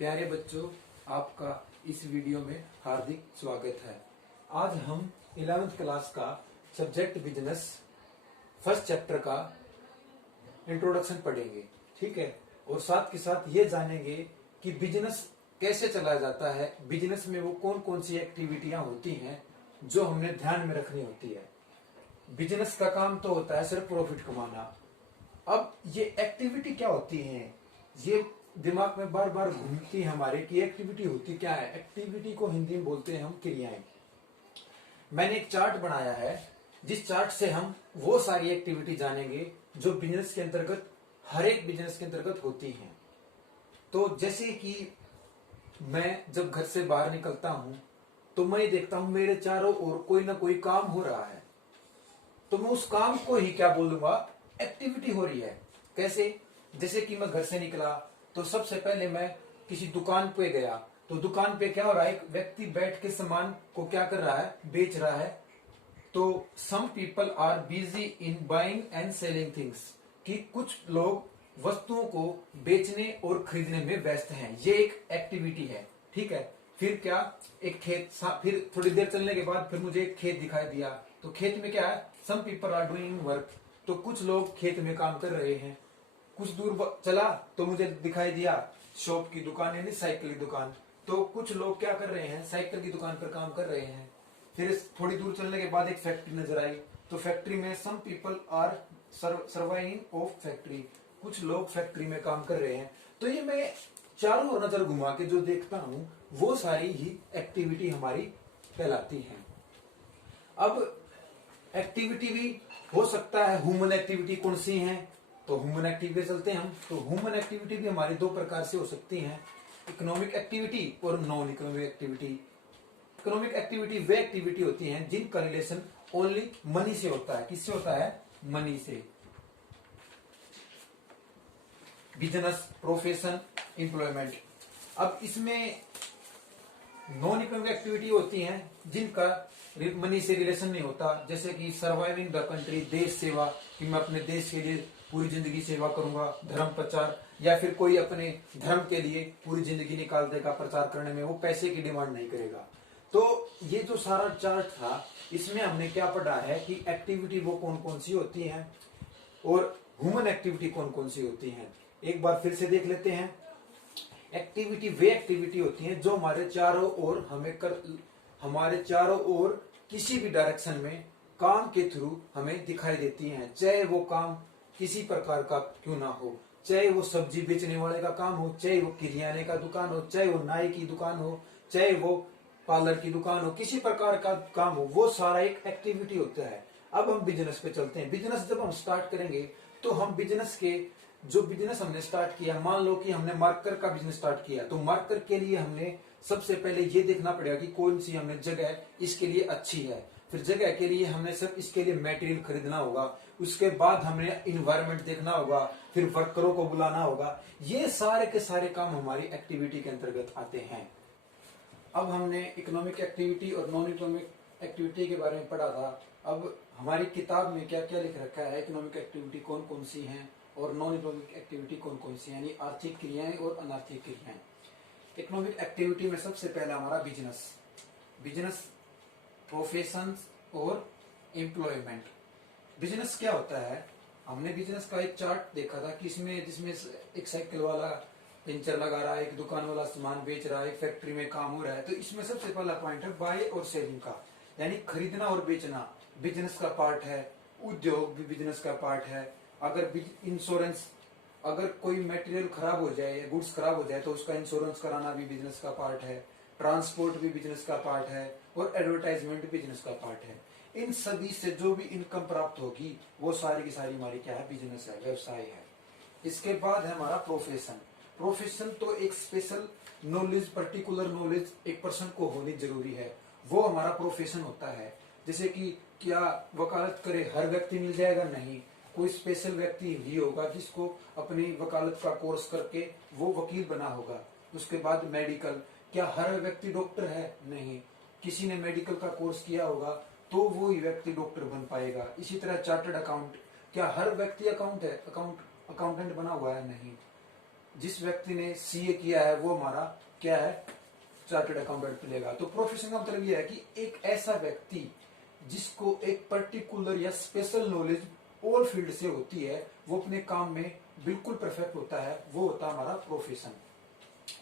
प्यारे बच्चों, आपका इस वीडियो में हार्दिक स्वागत है। आज हम 11th क्लास का सब्जेक्ट बिजनेस फर्स्ट चैप्टर का इंट्रोडक्शन पढ़ेंगे, ठीक है। और साथ के साथ ये जानेंगे कि बिजनेस कैसे चलाया जाता है, बिजनेस में वो कौन कौन सी एक्टिविटियां होती हैं जो हमने ध्यान में रखनी होती है। बिजनेस का काम तो होता है सिर्फ प्रॉफिट कमाना। अब ये एक्टिविटी क्या होती है, ये दिमाग में बार बार घूमती है हमारे कि एक्टिविटी होती क्या है। एक्टिविटी को हिंदी में बोलते हैं हम क्रियाएं। मैंने एक चार्ट बनाया है, जिस चार्ट से हम वो सारी एक्टिविटी जानेंगे जो बिजनेस के अंतर्गत, हर एक बिजनेस के अंतर्गत होती हैं। तो जैसे कि मैं जब घर से बाहर निकलता हूं तो मैं देखता हूं मेरे चारों ओर कोई ना कोई काम हो रहा है, तो मैं उस काम को ही क्या बोलूंगा, एक्टिविटी हो रही है। कैसे? जैसे कि मैं घर से निकला तो सबसे पहले मैं किसी दुकान पे गया, तो दुकान पे क्या हो रहा है, एक व्यक्ति बैठ के सामान को क्या कर रहा है, बेच रहा है। तो some people are busy in buying and selling things, कि कुछ लोग वस्तुओं को बेचने और खरीदने में व्यस्त हैं। ये एक एक्टिविटी है, ठीक है। फिर क्या, एक खेत, फिर थोड़ी देर चलने के बाद फिर मुझे एक खेत दिखाई दिया, तो खेत में क्या है, some people are doing work, तो कुछ लोग खेत में काम कर रहे हैं। कुछ दूर चला तो मुझे दिखाई दिया शॉप की दुकान, यानी साइकिल की दुकान, तो कुछ लोग क्या कर रहे हैं, साइकिल की दुकान पर काम कर रहे हैं। फिर थोड़ी दूर चलने के बाद एक फैक्ट्री नजर आई, तो फैक्ट्री में some people are surviving of factory, कुछ लोग फैक्ट्री में काम कर रहे हैं। तो ये मैं चारों ओर नजर घुमा के जो देखता हूं वो सारी ही एक्टिविटी हमारी कहलाती है। अब एक्टिविटी भी हो सकता है, ह्यूमन एक्टिविटी कौन सी है, तो ह्यूमन एक्टिविटी चलते हैं हम। तो ह्यूमन एक्टिविटी भी हमारी दो प्रकार से हो सकती हैं, इकोनॉमिक एक्टिविटी और non economic activity. Economic activity वे एक्टिविटी होती हैं जिनका रिलेशन ओनली मनी से होता है। किससे होता है? मनी से। Business, profession, employment. अब इसमें नॉन इकोनॉमिक एक्टिविटी होती हैं जिनका मनी से रिलेशन नहीं होता, जैसे कि सर्वाइविंग द कंट्री, देश सेवा, कि मैं अपने देश के लिए पूरी जिंदगी सेवा करूंगा, धर्म प्रचार, या फिर कोई अपने धर्म के लिए पूरी जिंदगी निकाल देगा प्रचार करने में, वो पैसे की डिमांड नहीं करेगा। तो ये जो सारा चार्ट था, इसमें हमने क्या पढ़ा है कि एक्टिविटी वो कौन कौन सी होती हैं और ह्यूमन एक्टिविटी कौन कौन सी होती हैं। एक बार फिर से देख लेते हैं। एक्टिविटी वे एक्टिविटी होती हैं जो हमारे चारों ओर हमारे चारों ओर किसी भी डायरेक्शन में काम के थ्रू हमें दिखाई देती हैं, चाहे वो काम किसी प्रकार का क्यों ना हो, चाहे वो सब्जी बेचने वाले का काम हो, चाहे वो किराने का दुकान हो, चाहे वो नाई की दुकान हो, चाहे वो पार्लर की दुकान हो, किसी प्रकार का काम हो, वो सारा एक एक्टिविटी होता है। अब हम बिजनेस पे चलते हैं। बिजनेस जब हम स्टार्ट करेंगे तो हम बिजनेस के जो बिजनेस हमने स्टार्ट किया, मान लो कि हमने मार्कर का बिजनेस स्टार्ट किया, तो मार्कर के लिए हमने सबसे पहले ये देखना पड़ेगा कि कौन सी हमने जगह इसके लिए अच्छी है। फिर जगह के लिए हमने सब इसके लिए मटेरियल खरीदना होगा, उसके बाद हमने इन्वायरमेंट देखना होगा, फिर वर्करों को बुलाना होगा। ये सारे के सारे काम हमारी एक्टिविटी के अंतर्गत आते हैं। अब हमने इकोनॉमिक एक्टिविटी और नॉन इकोनॉमिक एक्टिविटी के बारे में पढ़ा था। अब हमारी किताब में क्या क्या लिख रखा है, इकोनॉमिक एक्टिविटी कौन कौन सी हैं और नॉन इकोनॉमिक एक्टिविटी कौन कौन सी, यानी आर्थिक क्रियाएं और अनार्थिक क्रियाएं। इकोनॉमिक एक्टिविटी में सबसे पहला हमारा बिजनेस, प्रोफेशन और एम्प्लॉयमेंट। बिजनेस क्या होता है, हमने बिजनेस का एक चार्ट देखा था कि जिसमें एक साइकिल वाला पंचर लगा रहा है, एक दुकान वाला सामान बेच रहा है, एक फैक्ट्री में काम हो रहा है। तो इसमें सबसे पहला पॉइंट है बाय और सेलिंग का, यानी खरीदना और बेचना बिजनेस का पार्ट है। उद्योग भी बिजनेस का पार्ट है। अगर इंश्योरेंस, अगर कोई मटेरियल खराब हो जाए या गुड्स खराब हो जाए तो उसका इंश्योरेंस कराना भी बिजनेस का पार्ट है। ट्रांसपोर्ट भी बिजनेस का पार्ट है और एडवर्टाइजमेंट भी बिजनेस का पार्ट है। इन सभी से जो भी इनकम प्राप्त होगी वो सारी की सारी हमारी क्या है, बिजनेस है, व्यवसाय है। इसके बाद है हमारा प्रोफेशन तो एक स्पेशल नॉलेज, पर्टिकुलर नॉलेज एक पर्सन को होनी जरूरी है, वो हमारा प्रोफेशन होता है। जैसे कि क्या वकालत करे हर व्यक्ति मिल जाएगा? नहीं, कोई स्पेशल व्यक्ति ही होगा जिसको अपनी वकालत का कोर्स करके वो वकील बना होगा। उसके बाद मेडिकल, क्या हर व्यक्ति डॉक्टर है? नहीं, किसी ने मेडिकल का कोर्स किया होगा तो वो ही व्यक्ति डॉक्टर बन पाएगा। इसी तरह चार्टर्ड अकाउंट, क्या हर व्यक्ति अकाउंटेंट बना हुआ है? नहीं, जिस व्यक्ति ने सीए किया है वो हमारा क्या है, चार्टर्ड अकाउंटेंट मिलेगा। तो प्रोफेशन का मतलब यह है कि एक ऐसा व्यक्ति जिसको एक पर्टिकुलर या स्पेशल नॉलेज ऑल फील्ड से होती है, वो अपने काम में बिल्कुल परफेक्ट होता है, वो होता है हमारा प्रोफेशन।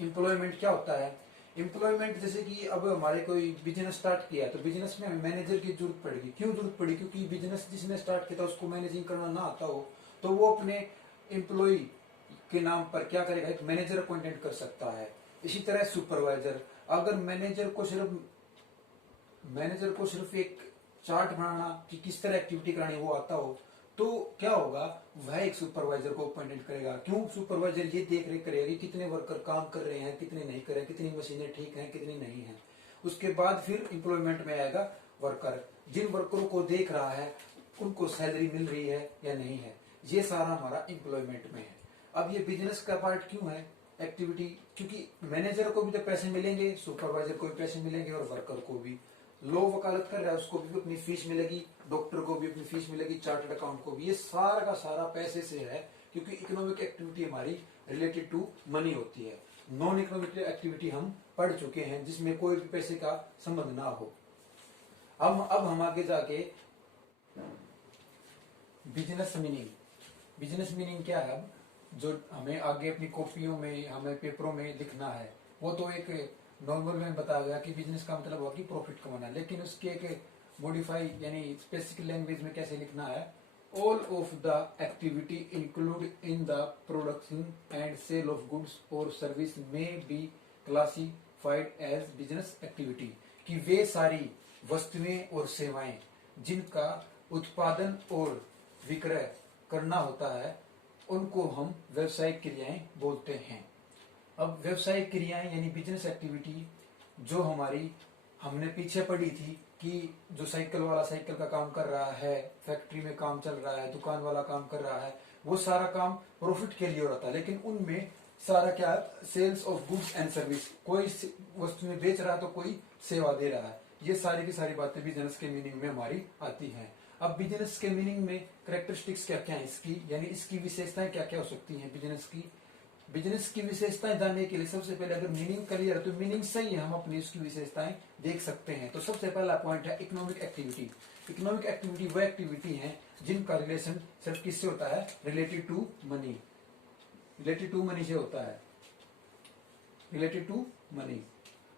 एम्प्लॉयमेंट क्या होता है? एम्प्लॉयमेंट जैसे कि अब हमारे कोई बिजनेस स्टार्ट किया तो बिजनेस में हमें मैनेजर की जरूरत पड़ेगी। क्यों जरूरत पड़ी? क्योंकि बिजनेस जिसने स्टार्ट किया था उसको मैनेजिंग करना ना आता हो तो वो अपने एम्प्लॉय के नाम पर क्या करेगा, एक मैनेजर अपॉइंटेड कर सकता है। इसी तरह सुपरवाइजर, अगर मैनेजर को सिर्फ एक चार्ट बनाना कि किस तरह एक्टिविटी करानी वो आता हो तो क्या होगा, वह एक सुपरवाइजर को अपॉइंटेड करेगा। क्यों? सुपरवाइजर ये देख रेख करेगा कि कितने वर्कर काम कर रहे हैं, कितने नहीं कर रहे, कितनी मशीनें ठीक हैं, कितनी नहीं है। उसके बाद फिर एम्प्लॉयमेंट में आएगा वर्कर, जिन वर्करों को देख रहा है उनको सैलरी मिल रही है या नहीं है, ये सारा हमारा एम्प्लॉयमेंट में है। अब ये बिजनेस का पार्ट क्यों है एक्टिविटी? क्योंकि मैनेजर को भी तो पैसे मिलेंगे, सुपरवाइजर को भी पैसे मिलेंगे और वर्कर को भी। लो वकालत कर रहा है उसको भी अपनी फीस मिलेगी, डॉक्टर को भी अपनी फीस मिलेगी, चार्टर्ड अकाउंट को भी। ये सारा का सारा पैसे से है, क्योंकि इकोनॉमिक एक्टिविटी हमारी रिलेटेड टू मनी होती है। नॉन इकोनॉमिक एक्टिविटी हम पढ़ चुके हैं जिसमें कोई भी पैसे का संबंध ना हो। अब हम आगे जाके बिजनेस मीनिंग, बिजनेस मीनिंग क्या है, अब जो हमें आगे अपनी कॉपियों में हमें पेपरों में लिखना है वो तो एक नॉर्मल में बताया गया कि बिजनेस का मतलब हुआ कि प्रॉफिट कमाना, लेकिन उसके एक मॉडिफाई यानी स्पेसिफिक लैंग्वेज में कैसे लिखना है, all of the activity include in the production and sale of goods और सर्विस में be classified as business activity, कि वे सारी वस्तुएं और सेवाएं जिनका उत्पादन और विक्रय करना होता है उनको हम व्यवसायिक क्रियाएं बोलते हैं। अब व्यवसायिक क्रियाएं यानी बिजनेस एक्टिविटी जो हमारी हमने पीछे पढ़ी थी कि जो साइकिल वाला साइकिल का काम कर रहा है, फैक्ट्री में काम चल रहा है, दुकान वाला काम कर रहा है, वो सारा काम प्रॉफिट के लिए हो रहा था, लेकिन उनमें सारा क्या, sales of goods and service, कोई वस्तुएं बेच रहा है तो कोई सेवा दे रहा है। ये सारी की सारी बातें बिजनेस के मीनिंग में हमारी आती हैं। अब बिजनेस के मीनिंग में कैरेक्टरिस्टिक्स क्या क्या है इसकी, यानी इसकी विशेषताएं क्या क्या हो सकती हैं बिजनेस की। बिजनेस की विशेषताएं जानने के लिए सबसे पहले अगर मीनिंग क्लियर है तो मीनिंग से ही हम अपनी उसकी विशेषताएं देख सकते हैं। तो सबसे पहला पॉइंट है इकोनॉमिक एक्टिविटी। इकोनॉमिक एक्टिविटी वह एक्टिविटी है जिनका रिलेशन सिर्फ किससे होता है, related to money, related to money से होता है, रिलेटेड टू मनी।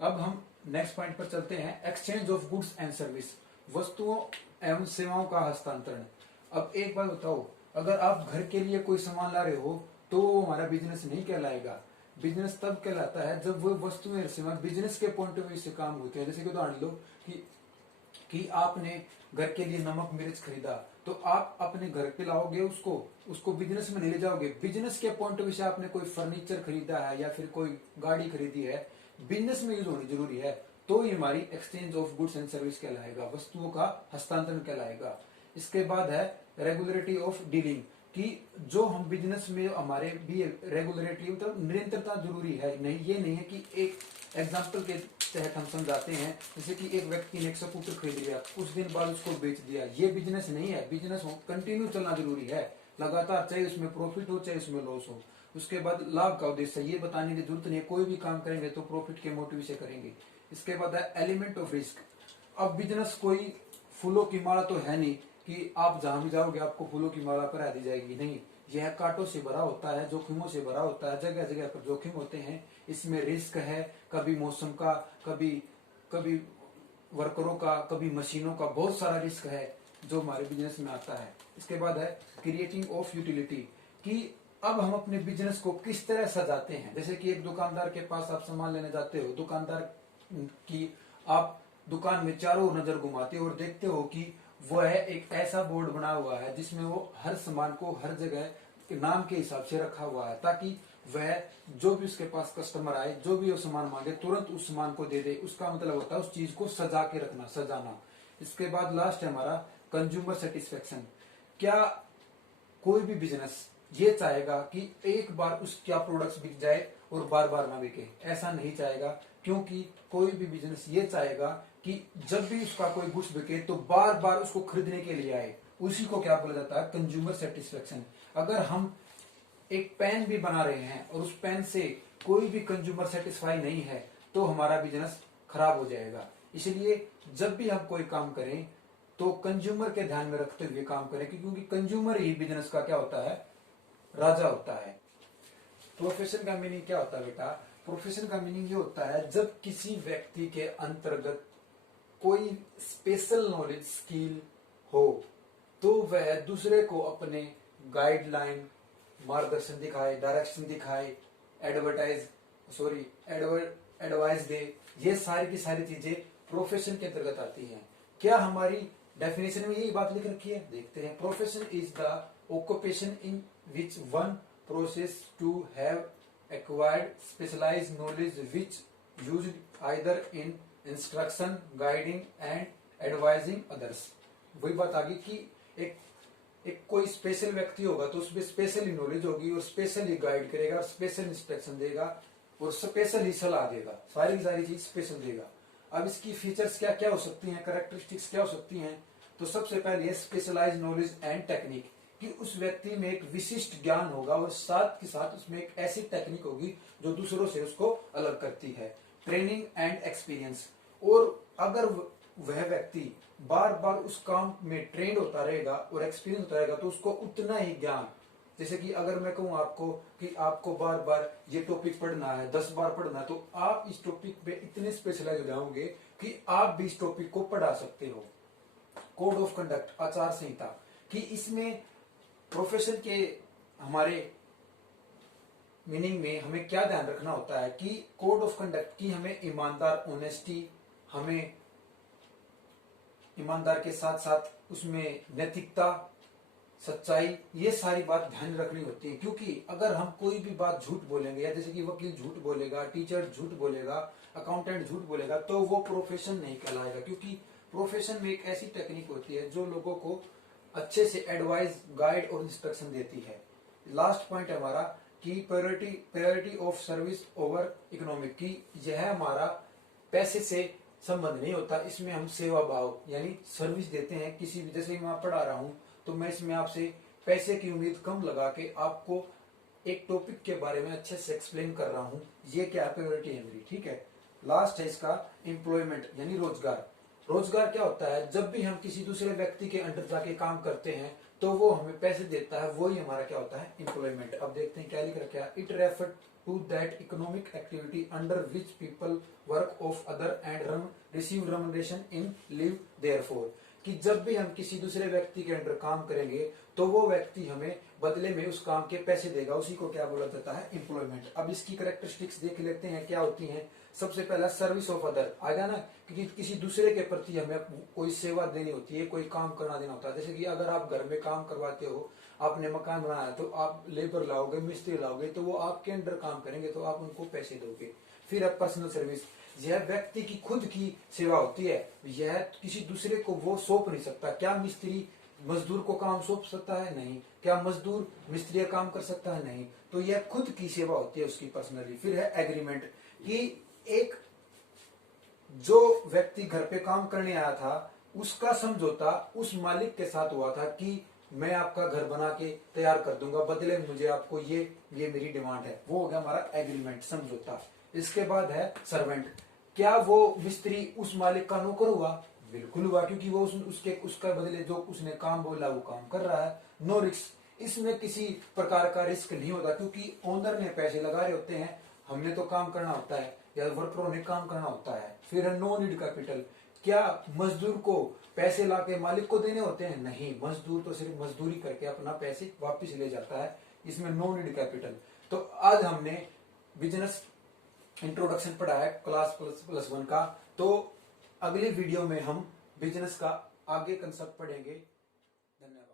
अब हम नेक्स्ट पॉइंट पर चलते हैं, exchange of goods and service, वस्तुओं एवं सेवाओं का हस्तांतरण। अब एक बात बताओ, अगर आप घर के लिए कोई सामान ला रहे हो तो वो हमारा बिजनेस नहीं कहलाएगा। बिजनेस तब कहलाता है जब वो वस्तुएं सेवा बिजनेस के पॉइंट ऑफ व्यू से काम होते हैं। जैसे कि उदाहरण लो कि आपने घर के लिए नमक मिर्च खरीदा तो आप अपने घर पे लाओगे, उसको बिजनेस में नहीं ले जाओगे। बिजनेस के पॉइंट ऑफ व्यू से आपने कोई फर्नीचर खरीदा है या फिर कोई गाड़ी खरीदी है, बिजनेस में यूज होनी जरूरी है, तो ये हमारी exchange of goods and service कहलाएगा, वस्तुओं का हस्तांतरण कहलाएगा। इसके बाद है रेगुलरिटी ऑफ डीलिंग, कि जो हम बिजनेस में हमारे भी रेगुलरिटी मतलब निरंतरता जरूरी है। नहीं, ये नहीं है कि एक एग्जांपल के तहत हम समझाते हैं, जैसे कि एक व्यक्ति ने एक स्कूटर खरीद लिया, कुछ दिन बाद उसको बेच दिया, ये बिजनेस नहीं है। बिजनेस कंटिन्यू चलना जरूरी है लगातार, चाहे उसमें प्रॉफिट हो चाहे उसमें लॉस हो। उसके बाद लाभ का उद्देश्य ये बताने की जरूरत नहीं है, कोई भी काम करेंगे तो प्रॉफिट के मोटिव से करेंगे। इसके बाद है एलिमेंट ऑफ रिस्क। अब बिजनेस कोई फूलों की माला तो है नहीं कि आप जहां भी जाओगे आपको फूलों की माला पहना दी जाएगी, नहीं, यह कांटों से भरा होता है, जोखिमों से भरा होता है, जगह जगह पर जोखिम होते हैं। इसमें रिस्क है, कभी मौसम का, कभी वर्करों का, कभी मशीनों का, बहुत सारा रिस्क है जो हमारे बिजनेस में आता है। इसके बाद है क्रिएटिंग ऑफ यूटिलिटी, कि अब हम अपने बिजनेस को किस तरह सजाते हैं। जैसे कि एक दुकानदार के पास आप सामान लेने जाते हो, दुकानदार की आप दुकान में चारों नजर घुमाते हो और देखते हो कि वह एक ऐसा बोर्ड बना हुआ है जिसमें वो हर सामान को हर जगह नाम के हिसाब से रखा हुआ है, ताकि वह जो भी उसके पास कस्टमर आए, जो भी वो सामान मांगे, तुरंत उस सामान को दे दे। उसका मतलब होता है उस चीज को सजा के रखना, सजाना। इसके बाद लास्ट है हमारा कंज्यूमर सेटिस्फेक्शन। क्या कोई भी बिजनेस ये चाहेगा कि एक बार उसका प्रोडक्ट्स बिक जाए और बार बार ना बिके? ऐसा नहीं चाहेगा, क्योंकि कोई भी बिजनेस ये चाहेगा कि जब भी उसका कोई गुड्स बिके तो बार बार उसको खरीदने के लिए आए। उसी को क्या बोला जाता है, कंज्यूमर सेटिस्फेक्शन। अगर हम एक पेन भी बना रहे हैं और उस पेन से कोई भी कंज्यूमर सेटिस्फाई नहीं है तो हमारा बिजनेस खराब हो जाएगा। इसलिए जब भी हम कोई काम करें तो कंज्यूमर के ध्यान में रखते हुए काम करें, क्योंकि कंज्यूमर ही बिजनेस का क्या होता है, राजा होता है। प्रोफेशन का मीनिंग क्या होता है बेटा? प्रोफेशन का मीनिंग ये होता है जब किसी व्यक्ति के अंतर्गत कोई स्पेशल नॉलेज स्किल हो तो वह दूसरे को अपने गाइडलाइन, मार्गदर्शन दिखाए, डायरेक्शन दिखाए, एडवाइस दे। ये सारी की सारी चीजें प्रोफेशन के अंतर्गत आती हैं। क्या हमारी डेफिनेशन में यही बात लिख रखी है? देखते हैं। Profession is the occupation in which one process to have acquired specialized knowledge which used either in instruction, guiding and advising others। वही बात आगे कि एक कोई स्पेशल व्यक्ति होगा तो उसमें स्पेशली नॉलेज होगी और स्पेशली गाइड करेगा और स्पेशल इंस्ट्रक्शन देगा और स्पेशल ही सलाह देगा, सारी की सारी चीज स्पेशल देगा। अब इसकी फीचर्स क्या क्या हो सकती हैं, कैरेक्टरिस्टिक्स क्या हो सकती हैं? तो सबसे पहले स्पेशलाइज नॉलेज एंड टेक्निक, कि उस व्यक्ति में एक विशिष्ट ज्ञान होगा और साथ के साथ उसमें एक ऐसी टेक्निक होगी जो दूसरों से उसको अलग करती है। ट्रेनिंग एंड एक्सपीरियंस, और अगर वह व्यक्ति बार बार उस काम में ट्रेंड होता रहेगा और एक्सपीरियंस होता रहेगा तो उसको उतना ही ज्ञान, जैसे कि अगर मैं कहूं आपको कि आपको बार बार ये टॉपिक पढ़ना है, 10 बार पढ़ना है, तो आप इस टॉपिक पे इतने स्पेशलाइज हो जाओगे कि आप भी इस टॉपिक को पढ़ा सकते हो। कोड ऑफ कंडक्ट, आचार संहिता, कि इसमें प्रोफेशन के हमारे मीनिंग में हमें क्या ध्यान रखना होता है कि कोड ऑफ कंडक्ट की हमें ईमानदार, ऑनेस्टी, हमें ईमानदार के साथ साथ उसमें नैतिकता, सच्चाई, ये सारी बात ध्यान रखनी होती है। क्योंकि अगर हम कोई भी बात झूठ बोलेंगे, या जैसे कि वकील झूठ बोलेगा, टीचर झूठ बोलेगा, अकाउंटेंट झूठ बोलेगा, तो वो प्रोफेशन नहीं कहलाएगा। क्योंकि प्रोफेशन में एक ऐसी टेक्निक होती है जो लोगों को अच्छे से एडवाइस, गाइड और इंस्ट्रक्शन देती है। लास्ट पॉइंट है हमारा कि priority of service over economic, की यह हमारा पैसे से संबंध नहीं होता, इसमें हम सेवा भाव यानी सर्विस देते हैं किसी भी, जैसे मैं पढ़ा रहा हूं तो मैं इसमें आपसे पैसे की उम्मीद कम लगा के आपको एक टॉपिक के बारे में अच्छे से एक्सप्लेन कर रहा हूं, ये क्या प्रायोरिटी है मेरी, ठीक है। लास्ट है इसका एम्प्लॉयमेंट यानी रोजगार। रोजगार क्या होता है? जब भी हम किसी दूसरे व्यक्ति के अंडर जाके काम करते हैं तो वो हमें पैसे देता है, वही हमारा क्या होता है? एम्प्लॉयमेंट। अब देखते हैं क्या लिख रखा है। It refer to that economic activity under which people work of other and receive remuneration in lieu therefor, कि जब भी हम किसी दूसरे व्यक्ति के अंडर काम करेंगे तो वो व्यक्ति हमें बदले में उस काम के पैसे देगा, उसी को क्या बोला जाता है? एम्प्लॉयमेंट। अब इसकी कैरेक्टरिस्टिक्स देख लेते हैं क्या होती हैं। सबसे पहला सर्विस ऑफ अदर आएगा ना, क्योंकि किसी दूसरे के प्रति हमें कोई सेवा देनी होती है, कोई काम करना देना होता है। जैसे कि अगर आप घर में काम करवाते हो, आपने मकान बनाया तो आप लेबर लाओगे, मिस्त्री लाओगे, तो वो आपके अंडर काम करेंगे तो आप उनको पैसे दोगे। फिर अब पर्सनल सर्विस, यह व्यक्ति की खुद की सेवा होती है, यह किसी दूसरे को वो सौंप नहीं सकता। क्या मिस्त्री मजदूर को काम सौंप सकता है? नहीं। क्या मजदूर मिस्त्री का काम कर सकता है? नहीं। तो यह खुद की सेवा होती है उसकी पर्सनली। फिर है एग्रीमेंट, कि एक जो व्यक्ति घर पे काम करने आया था उसका समझौता उस मालिक के साथ हुआ था कि मैं आपका घर बना के तैयार कर दूंगा, बदले में मुझे आपको ये मेरी डिमांड है, वो हो गया हमारा एग्रीमेंट, समझौता। इसके बाद है सर्वेंट, क्या वो मिस्त्री उस मालिक का नौकर हुआ? बिल्कुल हुआ, क्योंकि वो उसका बदले जो उसने काम बोला वो काम कर रहा है। नो रिस्क, इसमें किसी प्रकार का रिस्क नहीं होता, क्योंकि ओनर ने पैसे लगा रहे होते हैं, हमने तो काम करना होता है या वर्करों ने काम करना होता है। फिर है नो नीड कैपिटल, क्या मजदूर को पैसे लाके मालिक को देने होते हैं? नहीं, मजदूर तो सिर्फ मजदूरी करके अपना पैसे वापस ले जाता है, इसमें नो नीड कैपिटल। तो आज हमने बिजनेस इंट्रोडक्शन पढ़ा है क्लास +1 का, तो अगली वीडियो में हम बिजनेस का आगे कंसेप्ट पढ़ेंगे। धन्यवाद।